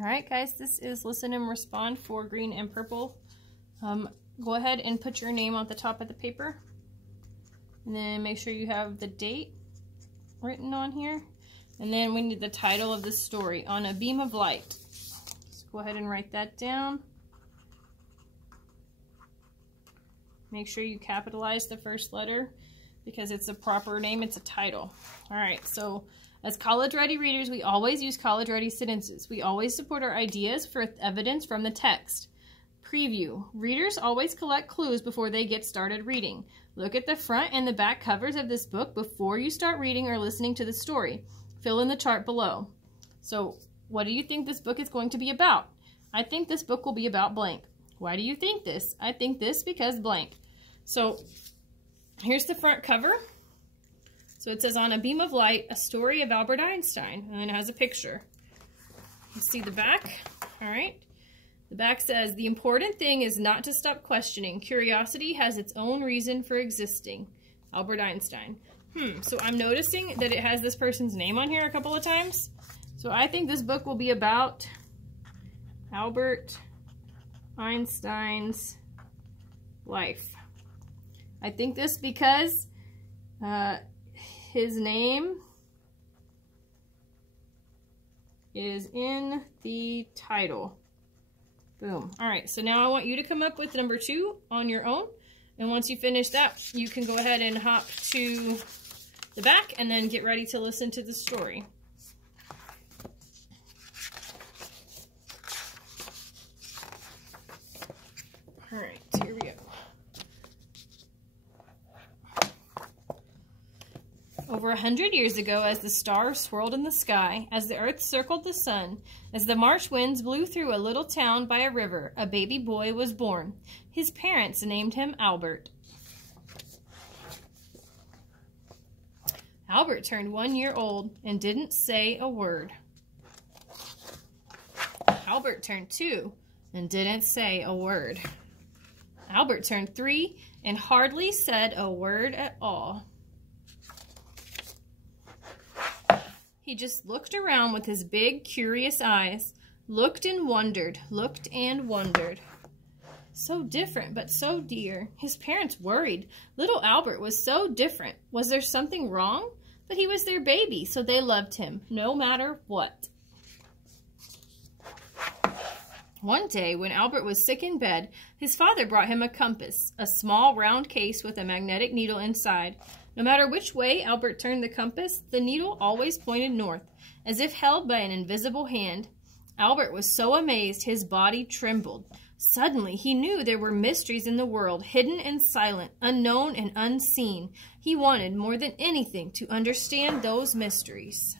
All right, guys, this is Listen and Respond for green and purple. Go ahead and put your name on the top of the paper. And then make sure you have the date written on here. And then we need the title of the story, On a Beam of Light. So go ahead and write that down. Make sure you capitalize the first letter because it's a proper name, it's a title. All right, so as college-ready readers, we always use college-ready sentences. We always support our ideas for evidence from the text. Preview. Readers always collect clues before they get started reading. Look at the front and the back covers of this book before you start reading or listening to the story. Fill in the chart below. So, what do you think this book is going to be about? I think this book will be about blank. Why do you think this? I think this because blank. So, here's the front cover. So it says, On a Beam of Light, a story of Albert Einstein, and it has a picture. You see the back? All right. The back says, the important thing is not to stop questioning. Curiosity has its own reason for existing. Albert Einstein. So I'm noticing that it has this person's name on here a couple of times. So I think this book will be about Albert Einstein's life. I think this because his name is in the title. Boom. All right, so now I want you to come up with number 2 on your own. And once you finish that, you can go ahead and hop to the back and then get ready to listen to the story. All right, here we go. Over 100 years ago, as the stars swirled in the sky, as the earth circled the sun, as the March winds blew through a little town by a river, a baby boy was born. His parents named him Albert. Albert turned 1 year old and didn't say a word. Albert turned 2 and didn't say a word. Albert turned 3 and hardly said a word at all. He just looked around with his big, curious eyes, looked and wondered, looked and wondered. So different, but so dear. His parents worried. Little Albert was so different. Was there something wrong? But he was their baby, so they loved him, no matter what. One day, when Albert was sick in bed, his father brought him a compass, a small round case with a magnetic needle inside. No matter which way Albert turned the compass, the needle always pointed north, as if held by an invisible hand. Albert was so amazed his body trembled. Suddenly, he knew there were mysteries in the world, hidden and silent, unknown and unseen. He wanted, more than anything, to understand those mysteries.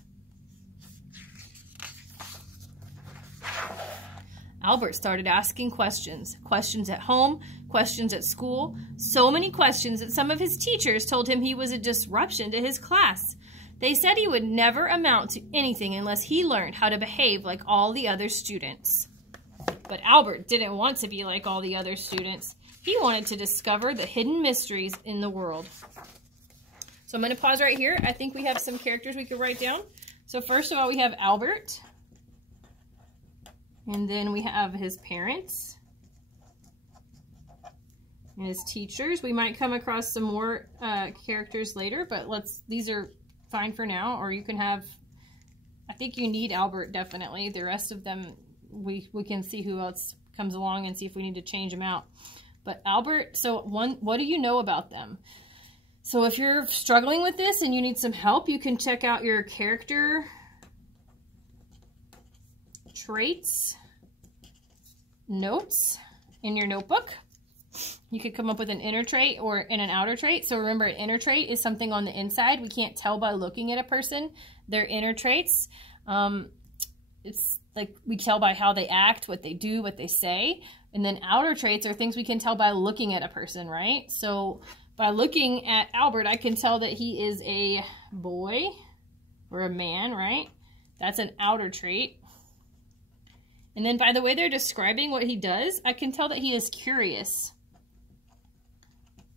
Albert started asking questions. Questions at home, questions at school. So many questions that some of his teachers told him he was a disruption to his class. They said he would never amount to anything unless he learned how to behave like all the other students. But Albert didn't want to be like all the other students. He wanted to discover the hidden mysteries in the world. So I'm going to pause right here. I think we have some characters we could write down. So first of all, we have Albert. And then we have his parents. And his teachers. We might come across some more characters later, but these are fine for now. Or you can have, I think you need Albert definitely. The rest of them, we can see who else comes along and see if we need to change them out. But Albert, so what do you know about them? So if you're struggling with this and you need some help, you can check out your character traits notes in your notebook. You could come up with an inner trait or an outer trait. So remember, an inner trait is something on the inside. We can't tell by looking at a person their inner traits. It's like we tell by how they act, what they do, what they say. And then outer traits are things we can tell by looking at a person, right? So by looking at Albert, I can tell that he is a boy or a man, right? That's an outer trait. And then by the way they're describing what he does, I can tell that he is curious.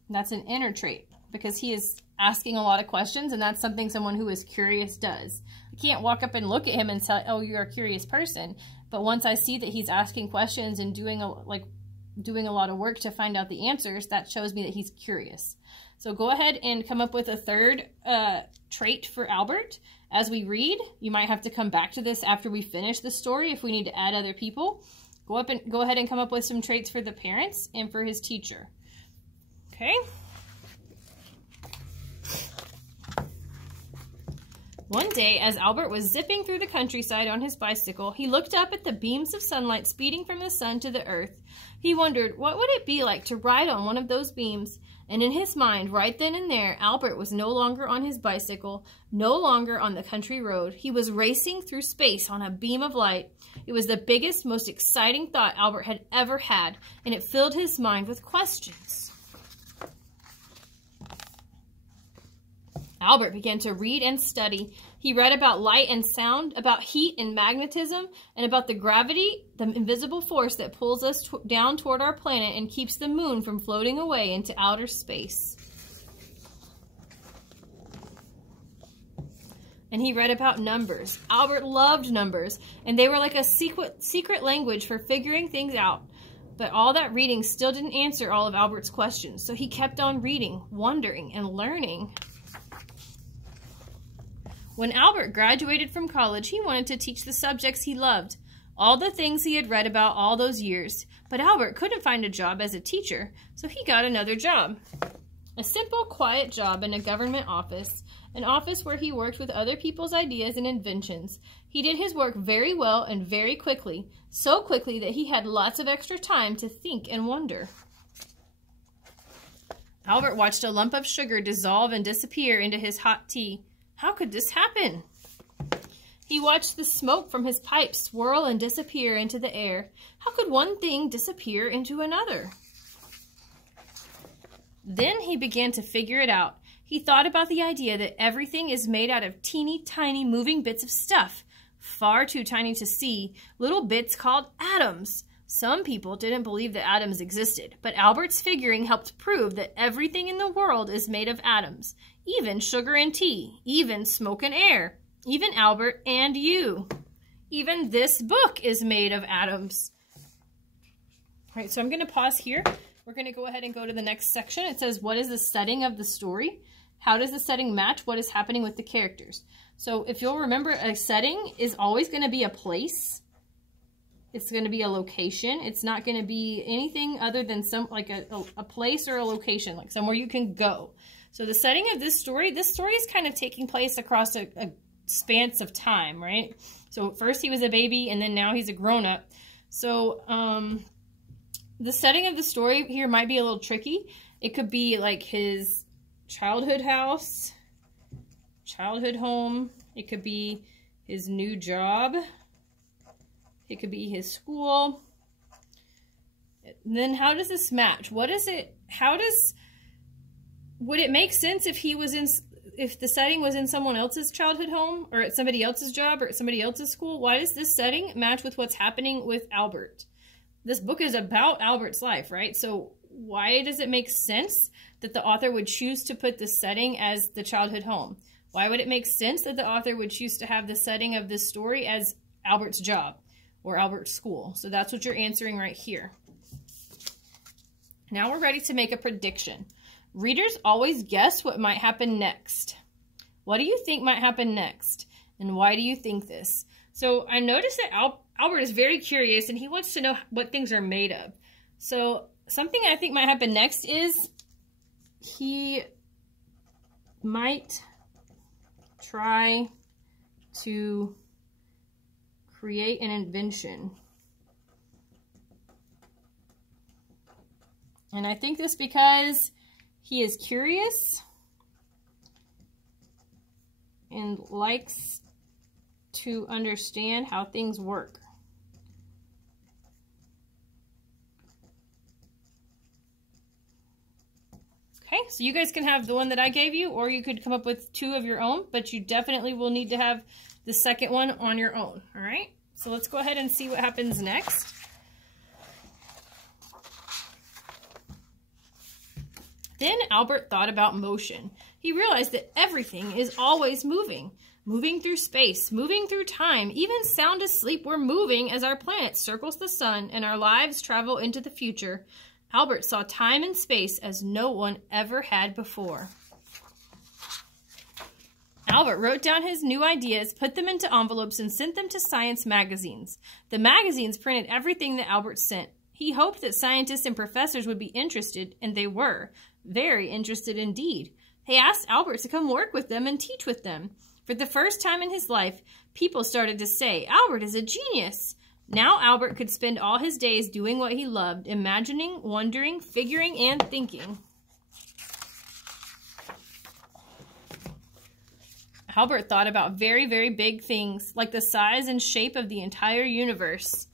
That's an inner trait because he is asking a lot of questions, and that's something someone who is curious does. I can't walk up and look at him and tell, oh, you're a curious person. But once I see that he's asking questions and doing a lot of work to find out the answers, that shows me that he's curious. So go ahead and come up with a third trait for Albert. As we read, you might have to come back to this after we finish the story if we need to add other people. Go ahead and come up with some traits for the parents and for his teacher. Okay? One day, as Albert was zipping through the countryside on his bicycle, he looked up at the beams of sunlight speeding from the sun to the earth. He wondered, what would it be like to ride on one of those beams? And in his mind, right then and there, Albert was no longer on his bicycle, no longer on the country road. He was racing through space on a beam of light. It was the biggest, most exciting thought Albert had ever had, and it filled his mind with questions. Albert began to read and study. He read about light and sound, about heat and magnetism, and about the gravity, the invisible force that pulls us down toward our planet and keeps the moon from floating away into outer space. And he read about numbers. Albert loved numbers, and they were like a secret language for figuring things out. But all that reading still didn't answer all of Albert's questions, so he kept on reading, wondering, and learning. When Albert graduated from college, he wanted to teach the subjects he loved, all the things he had read about all those years. But Albert couldn't find a job as a teacher, so he got another job. A simple, quiet job in a government office, an office where he worked with other people's ideas and inventions. He did his work very well and very quickly, so quickly that he had lots of extra time to think and wonder. Albert watched a lump of sugar dissolve and disappear into his hot tea. How could this happen? He watched the smoke from his pipe swirl and disappear into the air. How could one thing disappear into another? Then he began to figure it out. He thought about the idea that everything is made out of teeny tiny moving bits of stuff, far too tiny to see, little bits called atoms. Some people didn't believe that atoms existed, but Albert's figuring helped prove that everything in the world is made of atoms, even sugar and tea, even smoke and air, even Albert and you. Even this book is made of atoms. All right, so I'm going to pause here. We're going to go ahead and go to the next section. It says, what is the setting of the story? How does the setting match what is happening with the characters? So if you'll remember, a setting is always going to be a place. It's going to be a location. It's not going to be anything other than a place or a location, like somewhere you can go. So the setting of this story is kind of taking place across a span of time, right? So first he was a baby, and then now he's a grown-up. So the setting of the story here might be a little tricky. It could be like his childhood house, childhood home. It could be his new job. It could be his school. And then how does this match? What is it? Would it make sense if the setting was in someone else's childhood home, or at somebody else's job, or at somebody else's school? Why does this setting match with what's happening with Albert? This book is about Albert's life, right? So why does it make sense that the author would choose to put the setting as the childhood home? Why would it make sense that the author would choose to have the setting of this story as Albert's job or Albert's school? So that's what you're answering right here. Now we're ready to make a prediction. Readers always guess what might happen next. What do you think might happen next? And why do you think this? So I noticed that Albert is very curious, and he wants to know what things are made of. So something I think might happen next is he might try to create an invention. And I think this because he is curious and likes to understand how things work. Okay, so you guys can have the one that I gave you, or you could come up with two of your own, but you definitely will need to have the second one on your own, all right? So let's go ahead and see what happens next. Then Albert thought about motion. He realized that everything is always moving. Moving through space, moving through time, even sound asleep, we're moving as our planet circles the sun and our lives travel into the future. Albert saw time and space as no one ever had before. Albert wrote down his new ideas, put them into envelopes, and sent them to science magazines. The magazines printed everything that Albert sent. He hoped that scientists and professors would be interested, and they were. Very interested indeed. They asked Albert to come work with them and teach with them. For the first time in his life, people started to say, Albert is a genius. Now Albert could spend all his days doing what he loved, imagining, wondering, figuring, and thinking. Albert thought about very, very big things, like the size and shape of the entire universe.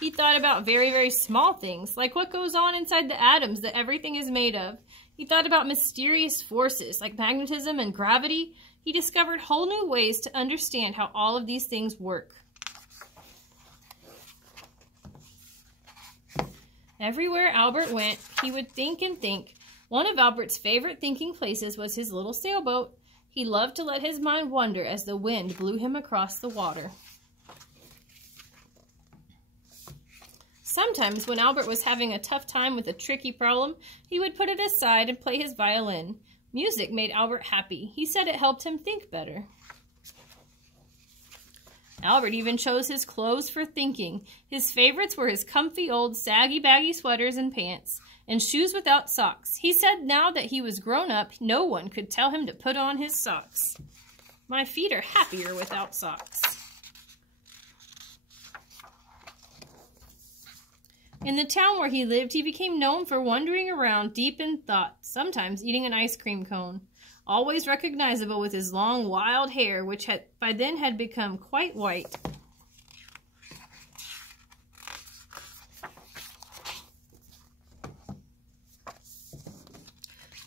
He thought about very, very small things, like what goes on inside the atoms that everything is made of. He thought about mysterious forces, like magnetism and gravity. He discovered whole new ways to understand how all of these things work. Everywhere Albert went, he would think and think. One of Albert's favorite thinking places was his little sailboat. He loved to let his mind wander as the wind blew him across the water. Sometimes when Albert was having a tough time with a tricky problem, he would put it aside and play his violin. Music made Albert happy. He said it helped him think better. Albert even chose his clothes for thinking. His favorites were his comfy old saggy baggy sweaters and pants, and shoes without socks. He said now that he was grown up, no one could tell him to put on his socks. My feet are happier without socks. In the town where he lived, he became known for wandering around deep in thought, sometimes eating an ice cream cone. Always recognizable with his long, wild hair, which by then had become quite white.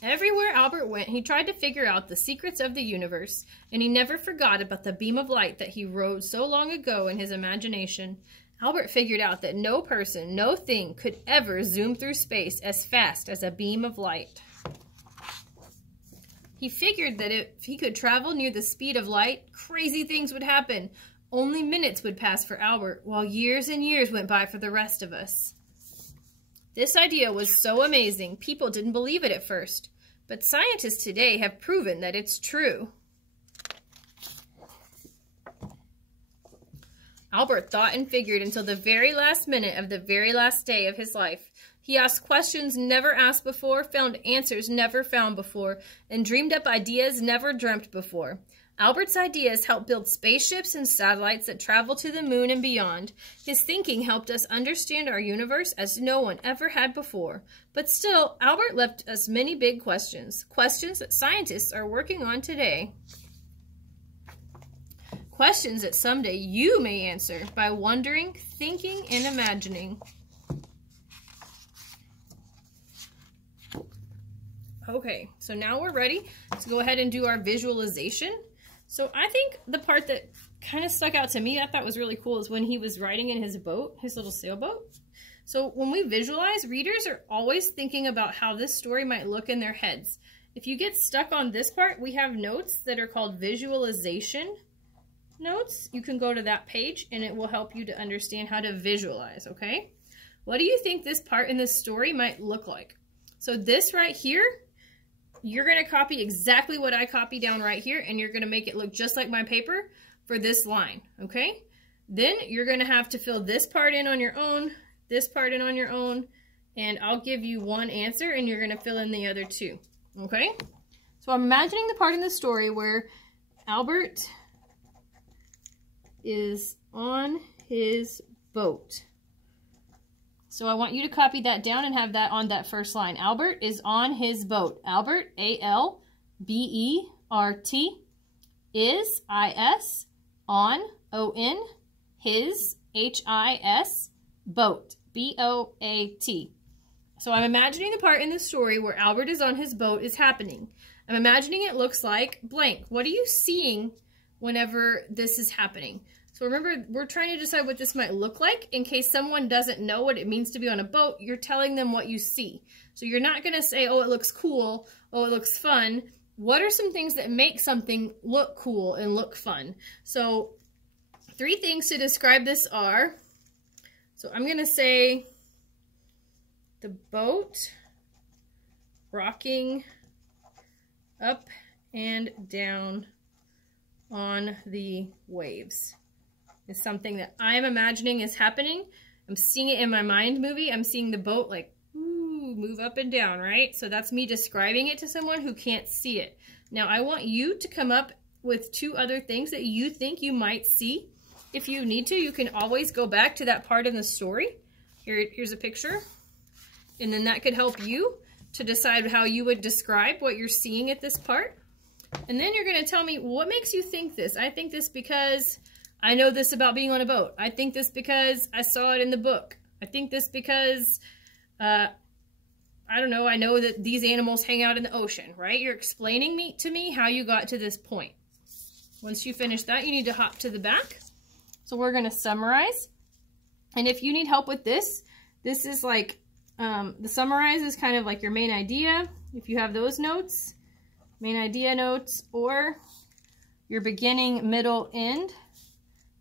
Everywhere Albert went, he tried to figure out the secrets of the universe, and he never forgot about the beam of light that he rode so long ago in his imagination. Albert figured out that no person, no thing could ever zoom through space as fast as a beam of light. He figured that if he could travel near the speed of light, crazy things would happen. Only minutes would pass for Albert, while years and years went by for the rest of us. This idea was so amazing, people didn't believe it at first. But scientists today have proven that it's true. Albert thought and figured until the very last minute of the very last day of his life. He asked questions never asked before, found answers never found before, and dreamed up ideas never dreamt before. Albert's ideas helped build spaceships and satellites that travel to the moon and beyond. His thinking helped us understand our universe as no one ever had before. But still, Albert left us many big questions, questions that scientists are working on today. Questions that someday you may answer by wondering, thinking, and imagining. Okay, so now we're ready to go ahead and do our visualization. So I think the part that kind of stuck out to me, I thought was really cool, is when he was riding in his boat, his little sailboat. So when we visualize, readers are always thinking about how this story might look in their heads. If you get stuck on this part, we have notes that are called visualization notes. You can go to that page and it will help you to understand how to visualize, okay? What do you think this part in this story might look like? So this right here, you're going to copy exactly what I copied down right here, and you're going to make it look just like my paper for this line, okay? Then you're going to have to fill this part in on your own, this part in on your own, and I'll give you one answer, and you're going to fill in the other two, okay? So I'm imagining the part in the story where Albert is on his boat. So I want you to copy that down and have that on that first line. Albert is on his boat. Albert, A-L-B-E-R-T, is, I-S, on, O-N, his, H-I-S, boat, B-O-A-T. So I'm imagining the part in the story where Albert is on his boat is happening. I'm imagining it looks like blank. What are you seeing whenever this is happening? So remember, we're trying to decide what this might look like. In case someone doesn't know what it means to be on a boat, you're telling them what you see. So you're not going to say, oh, it looks cool, oh, it looks fun. what are some things that make something look cool and look fun? So 3 things to describe this are, so I'm going to say the boat rocking up and down on the waves is something that I'm imagining is happening. I'm seeing it in my mind movie. I'm seeing the boat like, ooh, move up and down, right? So that's me describing it to someone who can't see it. Now I want you to come up with 2 other things that you think you might see. If you need to, you can always go back to that part in the story. Here's a picture. And then that could help you to decide how you would describe what you're seeing at this part. And then you're going to tell me, what makes you think this? I think this because I know this about being on a boat. I think this because I saw it in the book. I think this because, I don't know, I know that these animals hang out in the ocean, right? You're explaining to me how you got to this point. Once you finish that, you need to hop to the back. So we're going to summarize. And if you need help with this, this is like, the summarize is kind of like your main idea. If you have those notes, main idea notes, or your beginning, middle, end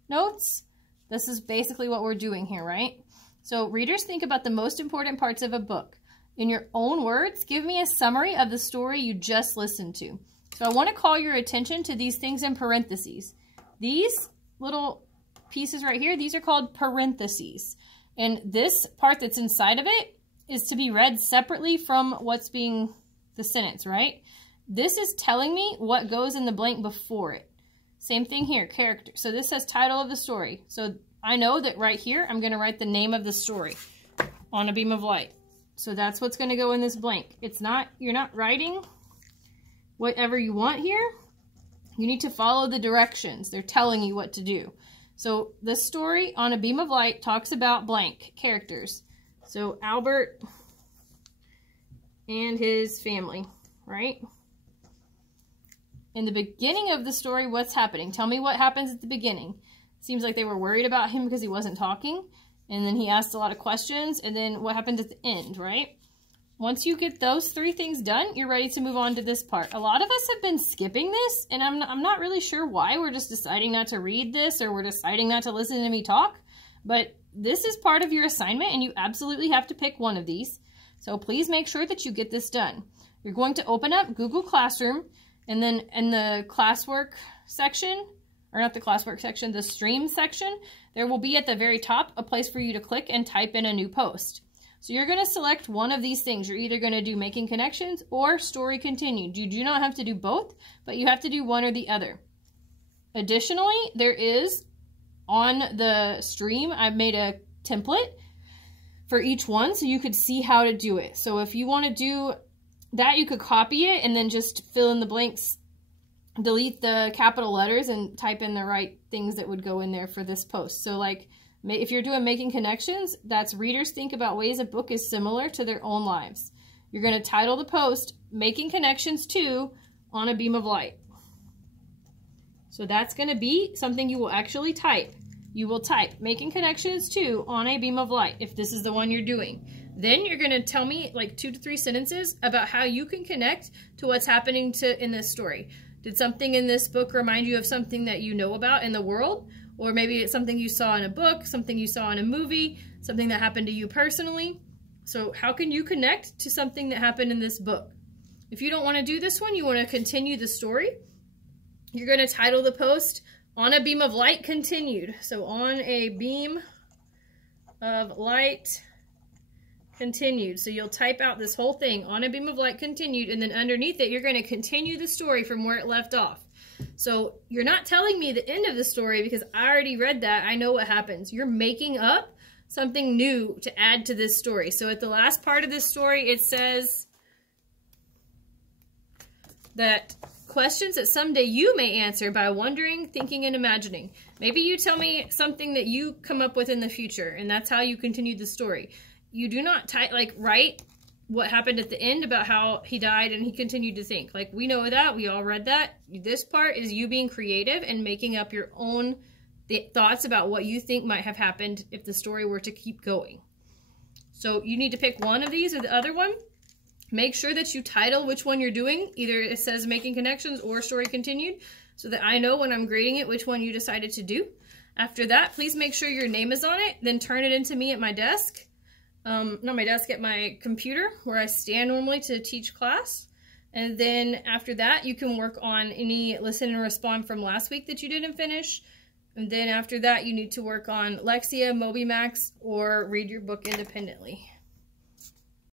notes, this is basically what we're doing here, right? So readers, think about the most important parts of a book. In your own words, give me a summary of the story you just listened to. So I want to call your attention to these things in parentheses. These little pieces right here, these are called parentheses. And this part that's inside of it is to be read separately from what's being the sentence, right? This is telling me what goes in the blank before it. Same thing here, character. So this says title of the story. So I know that right here, I'm going to write the name of the story, On a Beam of Light. So that's what's going to go in this blank. It's not, you're not writing whatever you want here. You need to follow the directions. They're telling you what to do. So this story, On a Beam of Light, talks about blank characters. So Albert and his family, right? In the beginning of the story, what's happening? Tell me what happens at the beginning. Seems like they were worried about him because he wasn't talking. And then he asked a lot of questions. And then what happens at the end, right? Once you get those 3 things done, you're ready to move on to this part. A lot of us have been skipping this, and I'm not really sure why. We're just deciding not to read this, or we're deciding not to listen to me talk. But this is part of your assignment, and you absolutely have to pick one of these. So please make sure that you get this done. You're going to open up Google Classroom, and then in the classwork section, or not the classwork section, the stream section, there will be at the very top a place for you to click and type in a new post. So you're going to select one of these things. You're either going to do Making Connections or Story Continued. You do not have to do both, but you have to do one or the other. Additionally, there is on the stream, I've made a template for each one so you could see how to do it. So if you want to do that, you could copy it and then just fill in the blanks, delete the capital letters, and type in the right things that would go in there for this post. So like, if you're doing Making Connections, that's readers think about ways a book is similar to their own lives. You're going to title the post, Making Connections to On a Beam of Light. So that's going to be something you will actually type. You will type Making Connections to On a Beam of Light, if this is the one you're doing. Then you're going to tell me like 2 to 3 sentences about how you can connect to what's happening in this story. Did something in this book remind you of something that you know about in the world? Or maybe it's something you saw in a book, something you saw in a movie, something that happened to you personally. So how can you connect to something that happened in this book? If you don't want to do this one, you want to continue the story, you're going to title the post, On a Beam of Light Continued. So On a Beam of Light Continued. So you'll type out this whole thing, On a Beam of Light Continued, and then underneath it, you're going to continue the story from where it left off. So you're not telling me the end of the story because I already read that. I know what happens. You're making up something new to add to this story. So at the last part of this story, it says that questions that someday you may answer by wondering, thinking, and imagining. Maybe you tell me something that you come up with in the future, and that's how you continue the story. You do not write what happened at the end about how he died and he continued to think. Like, we know that. We all read that. This part is you being creative and making up your own thoughts about what you think might have happened if the story were to keep going. So you need to pick one of these or the other one. Make sure that you title which one you're doing. Either it says Making Connections or Story Continued, so that I know when I'm grading it which one you decided to do. After that, please make sure your name is on it, then turn it into me at my desk. Not my desk, at my computer, where I stand normally to teach class. And then after that, you can work on any listen and respond from last week that you didn't finish. And then after that, you need to work on Lexia, MobyMax, or read your book independently.